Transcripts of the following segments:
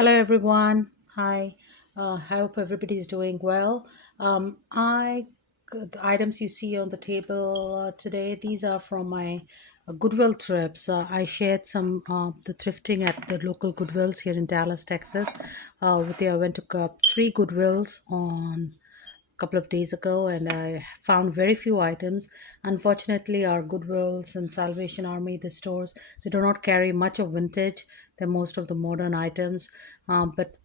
Hello, everyone. Hi. I hope everybody's doing well. The items you see on the table today, these are from my Goodwill trips. I shared some the thrifting at the local Goodwills here in Dallas, Texas. I went to three Goodwills on couple of days ago, and I found very few items. Unfortunately, our Goodwills and Salvation Army, the stores, they do not carry much of vintage. They're most of the modern items, but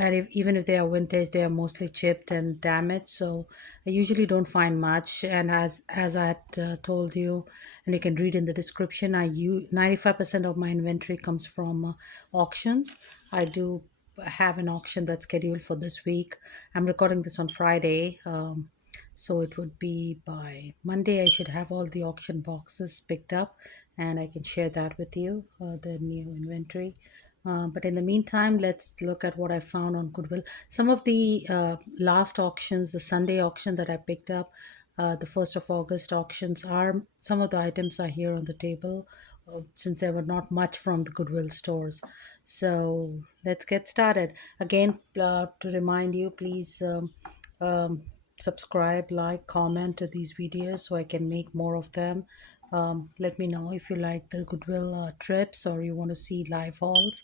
even if they are vintage, they are mostly chipped and damaged. So I usually don't find much. And as I had told you, and you can read in the description, 95% of my inventory comes from auctions. I do have an auction that's scheduled for this week. I'm recording this on Friday. So it would be by Monday, I should have all the auction boxes picked up and I can share that with you, the new inventory. But in the meantime, let's look at what I found on Goodwill. Some of the last auctions, the Sunday auction that I picked up, the 1st of August auctions, are some of the items are here on the table since there were not much from the Goodwill stores. So let's get started. Again, to remind you, please um, subscribe, like, comment to these videos so I can make more of them. Let me know if you like the Goodwill trips or you want to see live hauls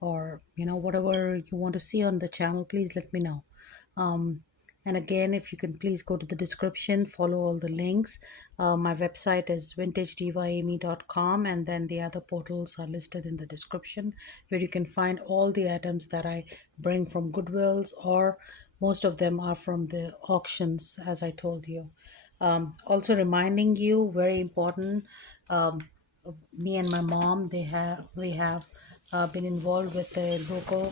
or whatever you want to see on the channel. Please let me know. Um, and again, if you can please go to the description, follow all the links. My website is vintagedyame.com, and then the other portals are listed in the description where you can find all the items that I bring from Goodwills, or most of them are from the auctions, as I told you. Also reminding you, very important, um, me and my mom, we have been involved with the local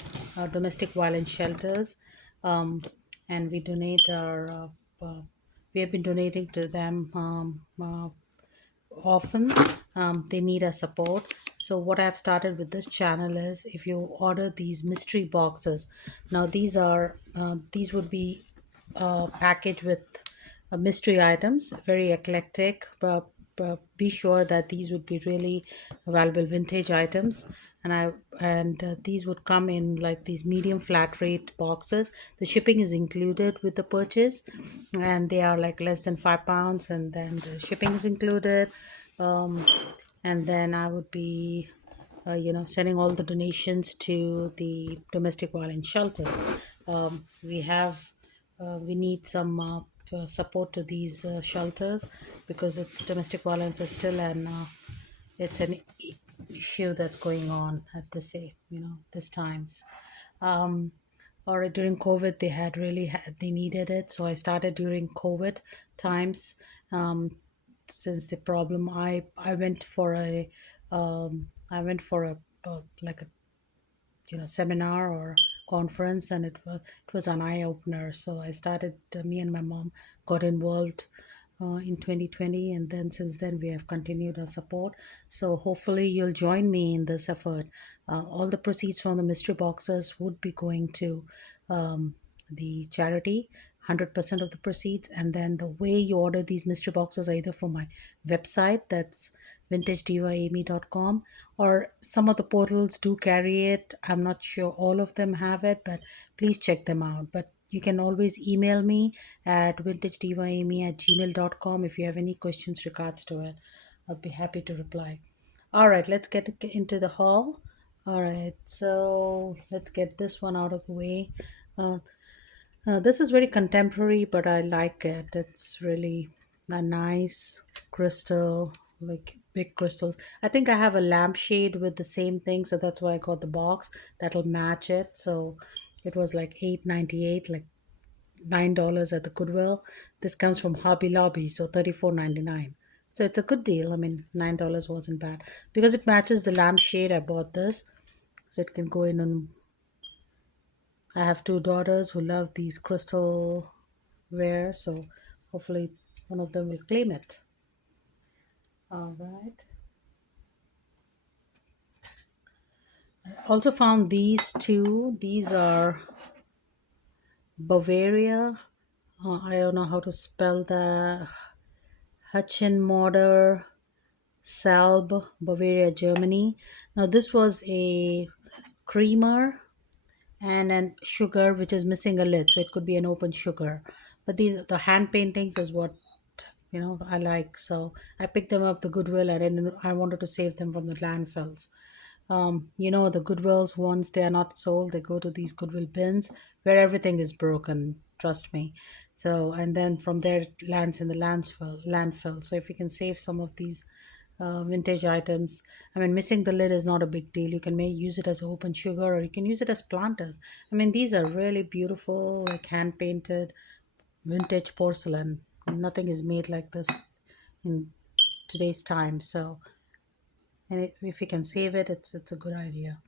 domestic violence shelters, um, and uh, we have been donating to them often. They need our support. So what I've started with this channel is, if you order these mystery boxes, now these would be packaged with mystery items, very eclectic, but be sure that these would be really valuable vintage items. And these would come in like these medium flat rate boxes. The shipping is included with the purchase, and they are like less than £5, and then the shipping is included. um, and then I would be sending all the donations to the domestic violence shelters. We need some support to these shelters, because it's domestic violence is still it's an issue that's going on at this times. um or during COVID, they needed it, so I started during COVID times. Since the problem, I went for a like a seminar or conference, and it was an eye opener. So I started. Me and my mom got involved in 2020, and then since then we have continued our support. So hopefully you'll join me in this effort. All the proceeds from the mystery boxes would be going to the charity, 100% of the proceeds. And then the way you order these mystery boxes, either from my website, that's vintagedyame.com, or some of the portals do carry it. I'm not sure all of them have it, but please check them out. But you can always email me at vintagedyame@gmail.com if you have any questions regards to it. I'll be happy to reply. All right, let's get into the haul. All right, so let's get this one out of the way. Uh, this is very contemporary, but I like it. It's really a nice crystal, like big crystals. I think I have a lampshade with the same thing, so that's why I got the box that'll match it. So it was like $8.98, like $9 at the Goodwill. This comes from Hobby Lobby, so $34.99. So it's a good deal. I mean, $9 wasn't bad because it matches the lampshade. I bought this, so it can go in. And I have two daughters who love these crystal ware, so hopefully one of them will claim it. All right. Also found these two. These are Bavaria. I don't know how to spell the Hutchenmoder Salb, Bavaria, Germany. Now this was a creamer. and then sugar which is missing a lid, so it could be an open sugar. But these the hand paintings is what I like, so I picked them up the Goodwill. I wanted to save them from the landfills. The Goodwills, once they are not sold, they go to these Goodwill bins where everything is broken, trust me. So, and then from there it lands in the landfill. So if you can save some of these vintage items, I mean, missing the lid is not a big deal. You can use it as open sugar, or you can use it as planters. I mean, these are really beautiful, like hand painted vintage porcelain. Nothing is made like this in today's time. So, and if you can save it, it's a good idea.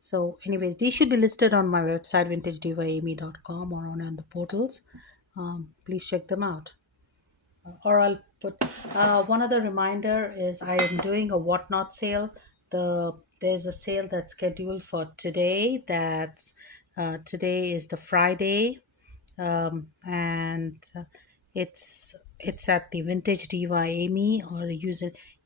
So, anyways, these should be listed on my website, vintagedivaamy.com, or on the portals. Please check them out. Or I'll put one other reminder is I am doing a whatnot sale. There's a sale that's scheduled for today. Today is the Friday, and it's at the Vintage Diva Amy, or the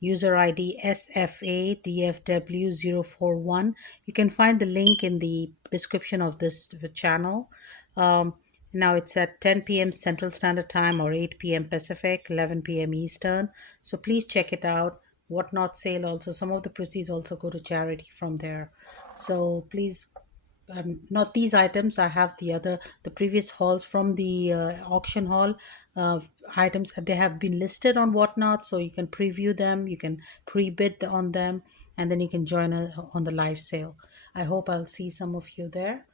user ID SFADFW041. You can find the link in the description of this channel. Um, Now it's at 10 p.m. Central Standard Time, or 8 p.m. Pacific, 11 p.m. Eastern. So please check it out. Whatnot sale also. Some of the proceeds also go to charity from there. So please, not these items. I have the previous hauls from the auction hall uh, items. They have been listed on Whatnot, so you can preview them. You can pre-bid on them, and then you can join on the live sale. I hope I'll see some of you there.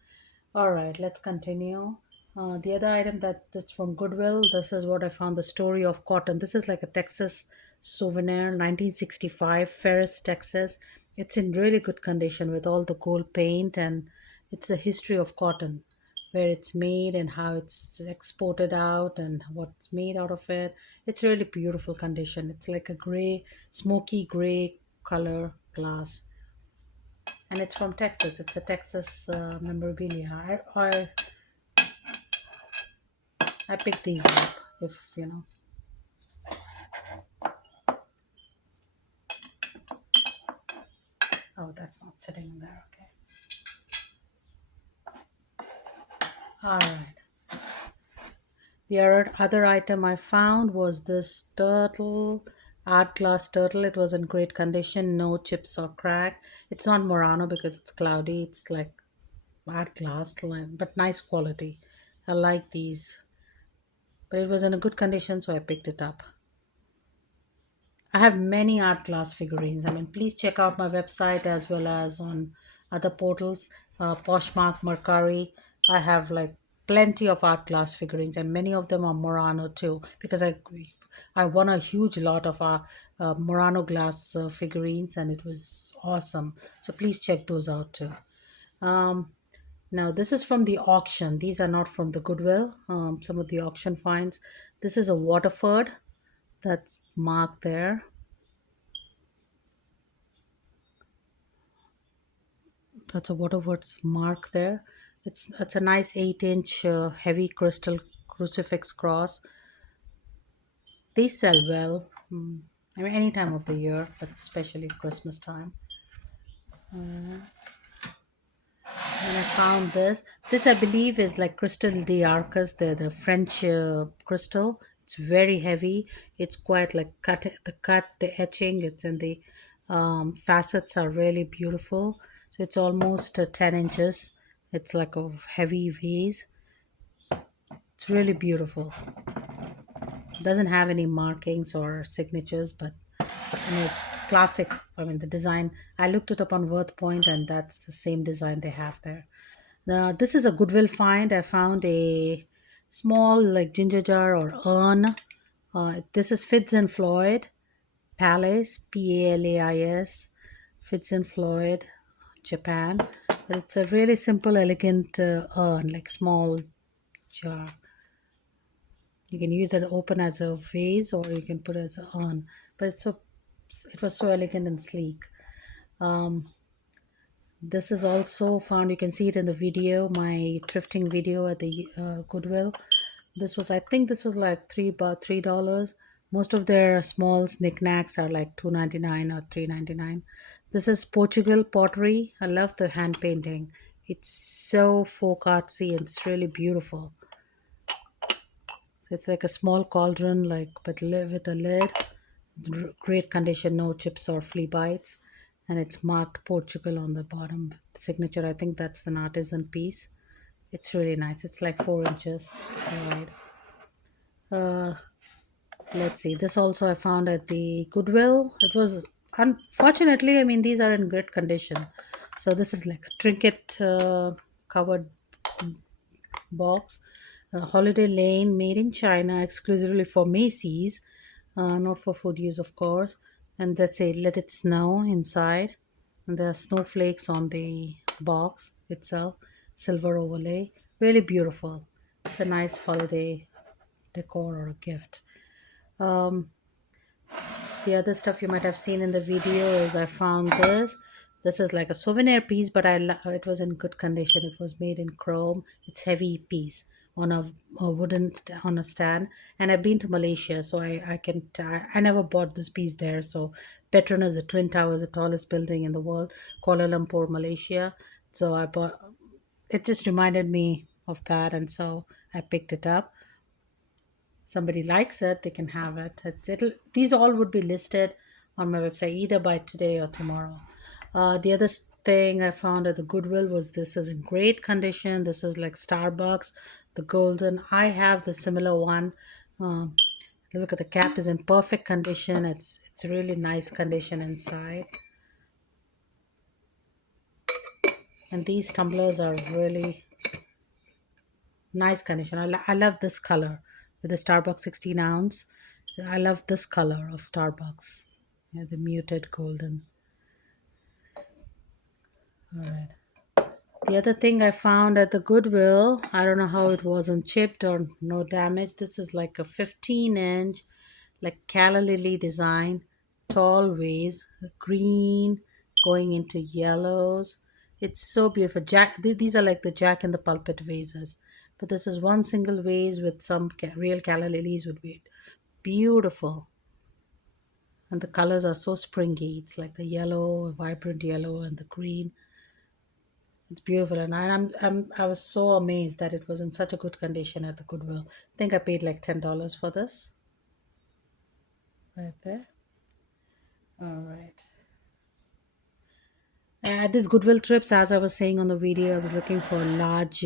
All right, let's continue. The other item that's from Goodwill, this is what I found, the story of cotton. This is like a Texas souvenir, 1965, Ferris, Texas. It's in really good condition with all the gold paint, and it's the history of cotton, where it's made and how it's exported out and what's made out of it. It's really beautiful condition. It's like a gray, smoky gray color glass, and it's from Texas. It's a Texas memorabilia. I picked these up. If you know. Oh, that's not sitting in there. Okay. All right. The other item I found was this turtle, art glass turtle. It was in great condition, no chips or crack. It's not Murano because it's cloudy. It's like art glass, but nice quality. I like these, but it was in a good condition, so I picked it up. I have many art glass figurines. I mean, please check out my website as well as on other portals, Poshmark, Mercari. I have like plenty of art glass figurines, and many of them are Murano too, because I won a huge lot of Murano glass figurines, and it was awesome. So please check those out too. Um, Now, this is from the auction. These are not from the Goodwill. Some of the auction finds. This is a Waterford that's marked there. That's a Waterford's mark there. It's a nice 8-inch heavy crystal crucifix cross. They sell well. I mean, any time of the year, but especially Christmas time. And I found this. This I believe is like Crystal d'Arcus, the French crystal. It's very heavy. It's quite like the etching. It's and the facets are really beautiful. So it's almost 10 inches. It's like a heavy vase. It's really beautiful. Doesn't have any markings or signatures, but it's classic. I mean, the design. I looked it up on Worth Point, and that's the same design they have there. This is a Goodwill find. I found a small like ginger jar or urn. This is Fitz and Floyd Palace, Palais, Fitz and Floyd, Japan. But it's a really simple, elegant urn, like small jar. You can use it open as a vase, or you can put it as an urn. But it was so elegant and sleek. Um, This is also found, you can see it in the video, my thrifting video at the Goodwill. I think this was like about $3. Most of their small knickknacks are like $2.99 or $3.99. This is Portugal pottery. I love the hand painting. It's so folk artsy and it's really beautiful. So it's like a small cauldron, like with a lid, great condition, no chips or flea bites, and it's marked Portugal on the bottom signature. I think that's an artisan piece. It's really nice. It's like 4 inches wide. Uh, let's see. This also I found at the Goodwill. It was unfortunately, I mean, these are in great condition. So this is like a trinket covered box. Holiday Lane, made in China, exclusively for Macy's, not for food use, of course. And that's a let it snow inside. And there are snowflakes on the box itself, silver overlay. Really beautiful. It's a nice holiday decor or a gift. Um, the other stuff you might have seen in the video is I found this. This is like a souvenir piece, but it was in good condition. It was made in chrome. It's heavy piece on a on a stand. And I've been to Malaysia, so I never bought this piece there. So Petronas, the Twin Towers, the tallest building in the world, Kuala Lumpur, Malaysia. So I bought. It just reminded me of that, and so I picked it up. Somebody likes it, they can have it. These all would be listed on my website either by today or tomorrow. The other thing I found at the Goodwill was this is in great condition. This is like Starbucks, the golden. I have the similar one. Um, Look at the cap is in perfect condition. It's really nice condition inside. And these tumblers are really nice condition. I love this color with the Starbucks 16 ounce. I love this color of Starbucks. Yeah, the muted golden. All right. The other thing I found at the Goodwill, I don't know how it wasn't chipped or no damage. This is like a 15-inch, like calla lily design, tall vase, green going into yellows. It's so beautiful. These are like the Jack in the Pulpit vases, but this is one single vase with some real calla lilies would be beautiful. And the colors are so springy. It's like the yellow, vibrant yellow, and the green. It's beautiful, and I was so amazed that it was in such a good condition at the Goodwill. I think I paid like $10 for this right there. All right. At this Goodwill trips, as I was saying on the video, I was looking for large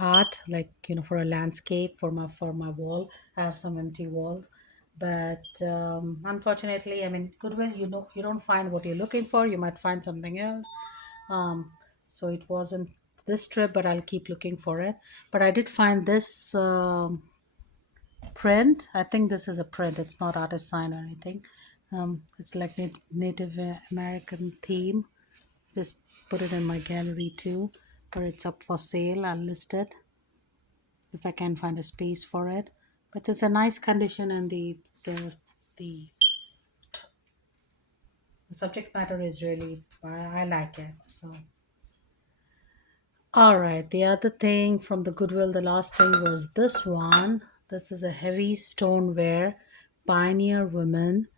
art, like for a landscape for my wall. I have some empty walls, but unfortunately, I mean, Goodwill, you don't find what you're looking for. You might find something else. Um, so it wasn't this trip, but I'll keep looking for it. But I did find this print. I think this is a print. It's not artist sign or anything. It's like Native American theme. Just put it in my gallery too, or it's up for sale. I'll list it if I can find a space for it. But it's a nice condition, and the, the subject matter is really I like it. So all right, the other thing from the Goodwill, the last thing was this one. This is a heavy stoneware, Pioneer Women,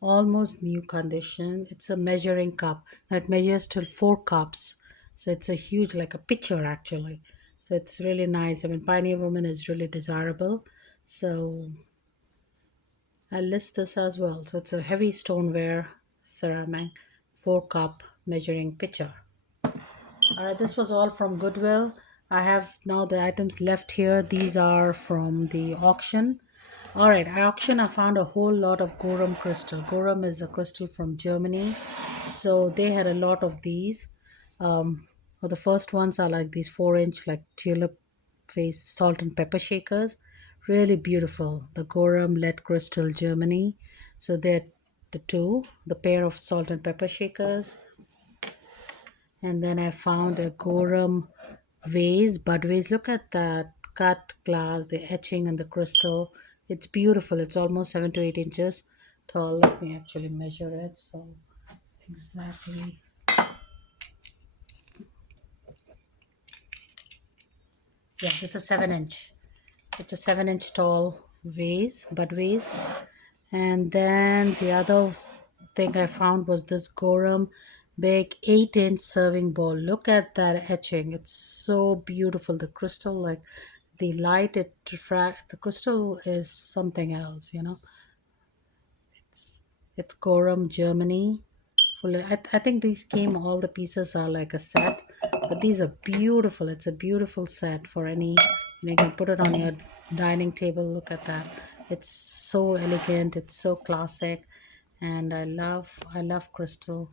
almost new condition. It's a measuring cup. Now it measures till 4 cups. So it's a huge, like a pitcher actually. So it's really nice. I mean, Pioneer Woman is really desirable. So I'll list this as well. So it's a heavy stoneware ceramic 4 cup measuring pitcher. All right, this was all from Goodwill. I have now the items left here. These are from the auction. All right, at auction I found a whole lot of Gorum crystal. Gorum is a crystal from Germany. So they had a lot of these. Well, the first ones are like these 4-inch like tulip face salt and pepper shakers. Really beautiful. The Gorum lead crystal Germany. So they're the pair of salt and pepper shakers. And then I found a Gorum vase, bud vase. Look at that cut glass, the etching and the crystal. It's beautiful. It's almost 7 to 8 inches tall. Let me actually measure it. So exactly. Yeah, it's a 7 inch. It's a 7 inch tall vase, bud vase. And then the other thing I found was this Gorum big 8-inch serving bowl. Look at that etching. It's so beautiful. The crystal, like the light, the crystal is something else, you know. It's Corum, Germany. I think these came, all the pieces are like a set, but these are beautiful. It's a beautiful set for any, you can put it on your dining table. Look at that. It's so elegant. It's so classic. And I love crystal.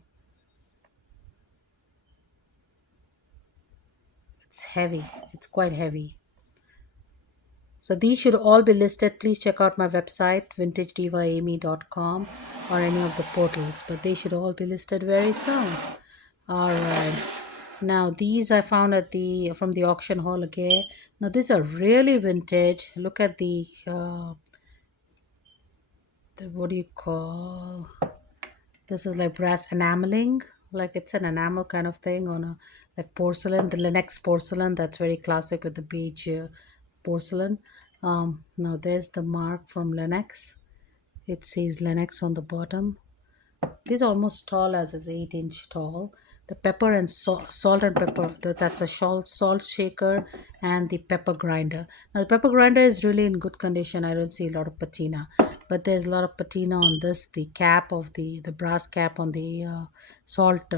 It's heavy. It's quite heavy. So these should all be listed. Please check out my website, vintagedivaamy.com, or any of the portals, but they should all be listed very soon. All right. Now these I found at the from the auction hall again. Now these are really vintage. Look at the what do you call? This is like brass enameling, like it's an enamel kind of thing on a like porcelain, the Lenox porcelain that's very classic with the beige porcelain. Now there's the mark from Lenox. It says Lenox on the bottom. This is almost tall as is 8-inch tall. The pepper and salt and pepper, that's a salt shaker, and the pepper grinder. Now the pepper grinder is really in good condition. I don't see a lot of patina, but there's a lot of patina on this. The cap of the brass cap on the salt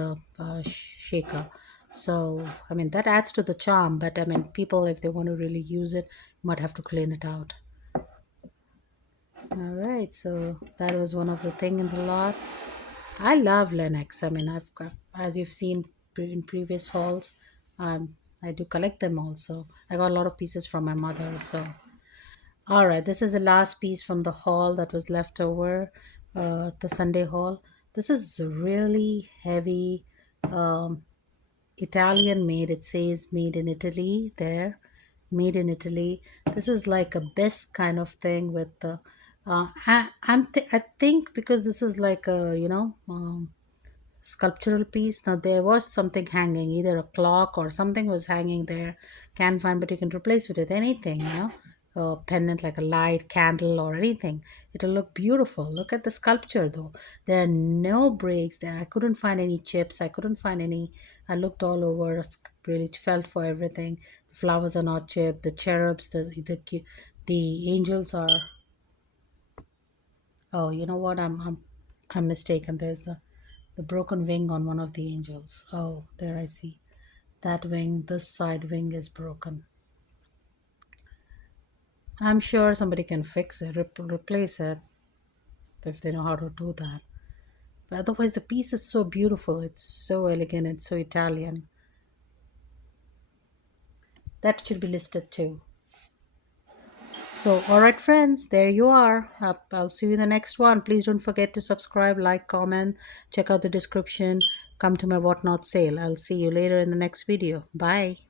shaker. So I mean that adds to the charm. But I mean people, if they want to really use it, might have to clean it out. All right, so that was one of the thing in the lot. I love Linux. I mean, I've got, as you've seen in previous hauls, I do collect them also. I got a lot of pieces from my mother. So, all right, this is the last piece from the haul that was left over, the Sunday haul. This is really heavy, um, Italian made. It says made in Italy there, made in Italy. This is like a best kind of thing with the. I think because this is like a sculptural piece. Now there was something hanging, either a clock or something was hanging there. Can't find, but you can replace it with anything, a pendant like a light, candle, or anything. It'll look beautiful. Look at the sculpture though. There are no breaks there. I couldn't find any chips. I couldn't find any. I looked all over. Really felt for everything. The flowers are not chipped. The cherubs, the angels are. Oh, you know what? I'm mistaken. There's the broken wing on one of the angels. Oh, there I see. That wing, this side wing is broken. I'm sure somebody can fix it, replace it if they know how to do that. But otherwise, the piece is so beautiful. It's so elegant. It's so Italian. That should be listed too. So, all right, friends, there you are. I'll see you in the next one. Please don't forget to subscribe, like, comment, check out the description, come to my whatnot sale. I'll see you later in the next video. Bye.